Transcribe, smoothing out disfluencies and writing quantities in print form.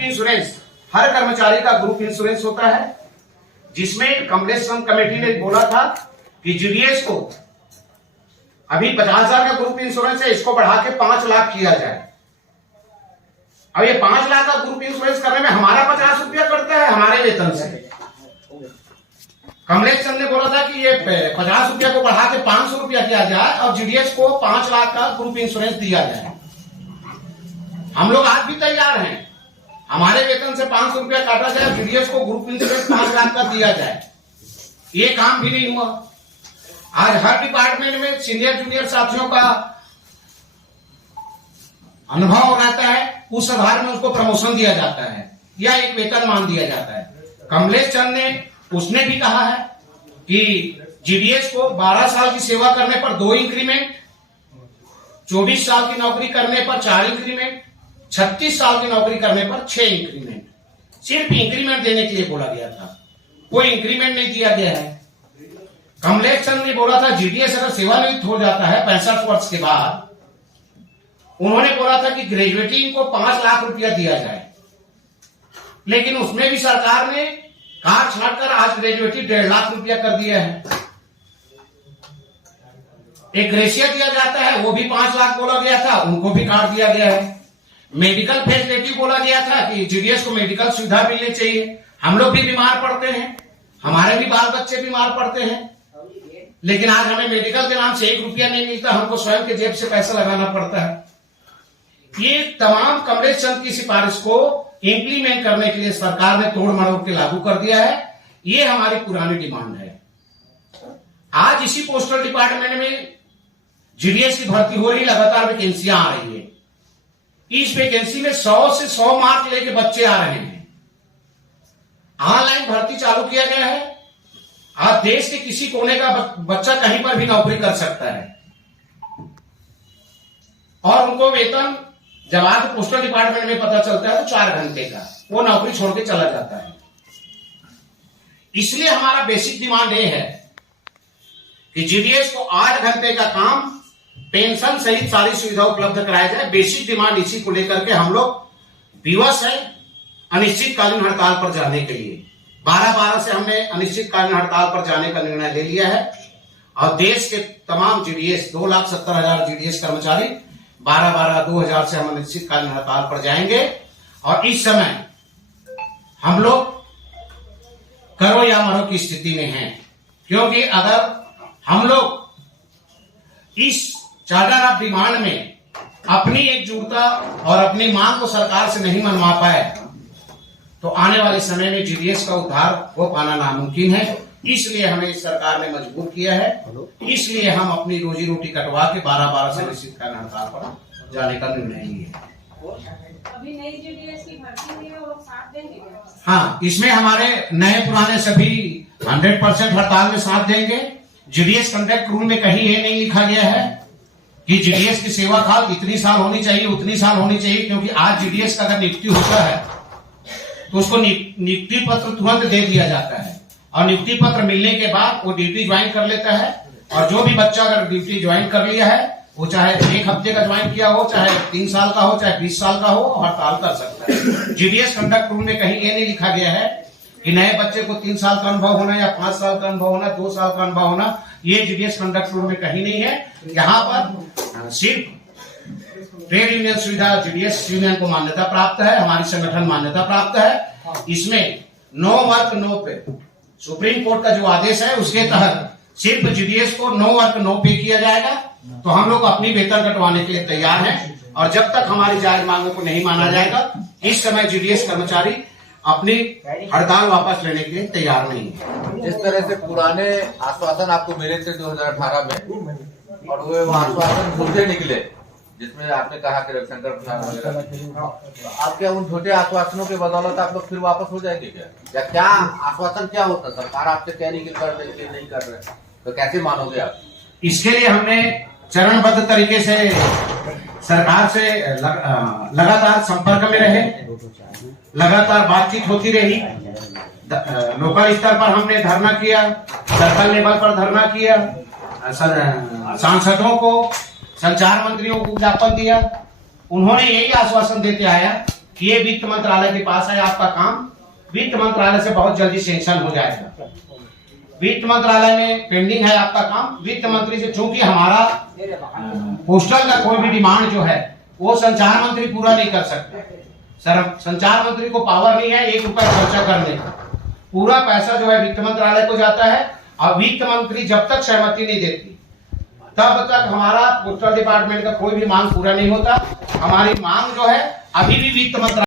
Insurance हर कर्मचारी का group insurance होता है, जिसमें कमलेश कमेटी ने बोला था कि जीडीएस को अभी 50,000 का ग्रुप इंश्योरेंस है, इसको बढ़ा के 5 लाख किया जाए। अब ये 5 लाख का ग्रुप इंश्योरेंस करने में हमारा 50 रुपया करता है हमारे वेतन से। कमलेश चंद ने बोला था कि ये 50 रुपया को बढ़ा के 500 रुपया किया जाए और जीडीएस को 5 लाख का ग्रुप इंश्योरेंस दिया जाए। हम लोग आज भी तैयार हैं, हमारे वेतन से 500 रुपया काटा जाए, जीडीएस को ग्रुप इंश्योरेंस 5 लाख का दिया जाए। ये काम भी नहीं हुआ। आज हर डिपार्टमेंट में सीनियर जूनियर साथियों का अनुभव रहता है, उस आधार में उसको प्रमोशन दिया जाता है या एक वेतनमान दिया जाता है। कमलेश चंद ने उसने भी कहा है कि जीडीएस को 12 साल की सेवा करने पर 2 इंक्रीमेंट, 24 साल की नौकरी करने पर 4 इंक्रीमेंट, 36 साल की नौकरी करने पर 6 इंक्रीमेंट, सिर्फ इंक्रीमेंट देने के लिए बोला गया था, कोई इंक्रीमेंट नहीं दिया गया है। कमलेश चंद ने बोला था जीडीएस अगर सेवानिवृत्त हो जाता है 65 वर्ष के बाद, उन्होंने बोला था कि ग्रेजुएटिंग को 5 लाख रुपया दिया जाए, लेकिन उसमें भी सरकार ने कार छाटकर आज ग्रेजुएटी 1.5 लाख रुपया कर दिया है। एक ग्रेशिया दिया जाता है, वो भी 5 लाख बोला गया था, उनको भी काट दिया गया है। मेडिकल फैसिलिटी बोला गया था कि जीडीएस को मेडिकल सुविधा मिलनी चाहिए। हम लोग भी बीमार पड़ते हैं, हमारे भी बाल बच्चे बीमार पड़ते हैं, लेकिन आज हमें मेडिकल के नाम से 1 रुपया नहीं मिलता, हमको स्वयं के जेब से पैसा लगाना पड़ता है। ये तमाम कमलेश चंद की सिफारिश को इंप्लीमेंट करने के लिए सरकार ने तोड़ मरोड़ के लागू कर दिया है। ये हमारी पुरानी डिमांड है। आज इसी पोस्टल डिपार्टमेंट में जीडीएस की भर्ती हो रही, लगातार वैकेंसियां आ रही है। इस वैकेंसी में 100 से 100 मार्क लेके बच्चे आ रहे हैं। ऑनलाइन भर्ती चालू किया गया है। आज देश के किसी कोने का बच्चा कहीं पर भी नौकरी कर सकता है और उनको वेतन जब आज पोस्टल डिपार्टमेंट में पता चलता है तो 4 घंटे का, वो नौकरी छोड़ के चला जाता है। इसलिए हमारा बेसिक डिमांड ये है कि जीडीएस को 8 घंटे का काम, पेंशन सहित सारी सुविधा उपलब्ध कराया जाए। बेसिक डिमांड इसी को लेकर के हम लोग विवश है अनिश्चितकालीन हड़ताल पर जाने के लिए। 12/12 से हमने अनिश्चितकालीन हड़ताल पर जाने का निर्णय ले लिया है और देश के तमाम जीडीएस 2,70,000 जीडीएस कर्मचारी 12/12/2000 से हम अनिश्चितकालीन हड़ताल पर जाएंगे। और इस समय हम लोग करो या मरो की स्थिति में हैं, क्योंकि अगर हम लोग इस चार्टर ऑफ डिमांड में अपनी एकजुटता और अपनी मांग को सरकार से नहीं मनवा पाए तो आने वाले समय में जीडीएस का उद्धार हो पाना नामुमकिन है। इसलिए हमें इस सरकार ने मजबूर किया है, इसलिए हम अपनी रोजी रोटी कटवा के 12/12 से अनिश्चितकालीन हड़ताल पर जाने का निर्णय लिए। अभी नई जीडीएस की भर्ती हुई है, वो साथ देंगे? हाँ, इसमें हमारे नए पुराने सभी 100% हड़ताल में साथ देंगे। जीडीएस कॉन्ट्रैक्ट रूल में कहीं ये नहीं लिखा गया है कि जीडीएस की सेवा काल इतनी साल होनी चाहिए, उतनी साल होनी चाहिए, क्योंकि आज जीडीएस का अगर नियुक्ति होता है तो उसको नियुक्ति पत्र तुरंत दे दिया जाता है और नियुक्ति पत्र मिलने के बाद वो ड्यूटी ज्वाइन कर लेता है। और जो भी बच्चा अगर ड्यूटी ज्वाइन कर लिया है, वो चाहे 1 हफ्ते का ज्वाइन किया हो, चाहे 3 साल का हो, चाहे 20 साल का हो, हड़ताल कर सकता है। जीडीएस कंडक्ट रूल में कहीं ये नहीं लिखा गया है कि नए बच्चे को 3 साल का अनुभव होना या 5 साल का अनुभव होना, 2 साल का अनुभव होना। ये जीडीएस कंडक्ट रूल में कहीं नहीं है। यहाँ पर सिर्फ ट्रेड यूनियन सुविधा जीडीएस यूनियन को मान्यता प्राप्त है, हमारी संगठन मान्यता प्राप्त है। इसमें नो वर्क नो पे, सुप्रीम कोर्ट का जो आदेश है उसके तहत सिर्फ जीडीएस को नो वर्क नो पे किया जाएगा। तो हम लोग अपनी वेतन कटवाने के लिए तैयार हैं और जब तक हमारी जायज मांगों को नहीं माना जाएगा, इस समय जीडीएस कर्मचारी अपनी हड़ताल वापस लेने के लिए तैयार नहीं है। जिस तरह से पुराने आश्वासन आपको मिले थे 2018 में और वो आश्वासन झूठे निकले, जिसमें आपने कहा कि रविशंकर प्रसाद वगैरह, आप क्या उन झूठे आश्वासनों के बदौलत आप लोग फिर वापस हो जाएंगे क्या? या क्या आश्वासन क्या होता? सरकार आपसे कह रही कि कर देंगे, नहीं कर रहे, तो कैसे मानोगे आप? इसके लिए हमने चरणबद्ध तरीके से सरकार से लगातार संपर्क में रहे, लगातार बातचीत होती रही। लोकल स्तर पर हमने धरना किया, सर्कल लेवल पर धरना किया, सांसदों को, संचार मंत्रियों को ज्ञापन दिया। उन्होंने यही आश्वासन देते आया कि ये वित्त मंत्रालय के पास है, आपका काम वित्त मंत्रालय से बहुत जल्दी सेंक्शन हो जाएगा। वित्त मंत्रालय में पेंडिंग है आपका काम, वित्त मंत्री से, चूंकि हमारा पोस्टल का कोई भी डिमांड जो है वो संचार मंत्री पूरा नहीं कर सकते। सर, संचार मंत्री को पावर नहीं है 1 रुपया खर्चा करने का, पूरा पैसा जो है वित्त मंत्रालय को जाता है। और वित्त मंत्री जब तक सहमति नहीं देती तब तक हमारा पोस्टल डिपार्टमेंट का कोई भी मांग पूरा नहीं होता। हमारी मांग जो है अभी भी वित्त मंत्रालय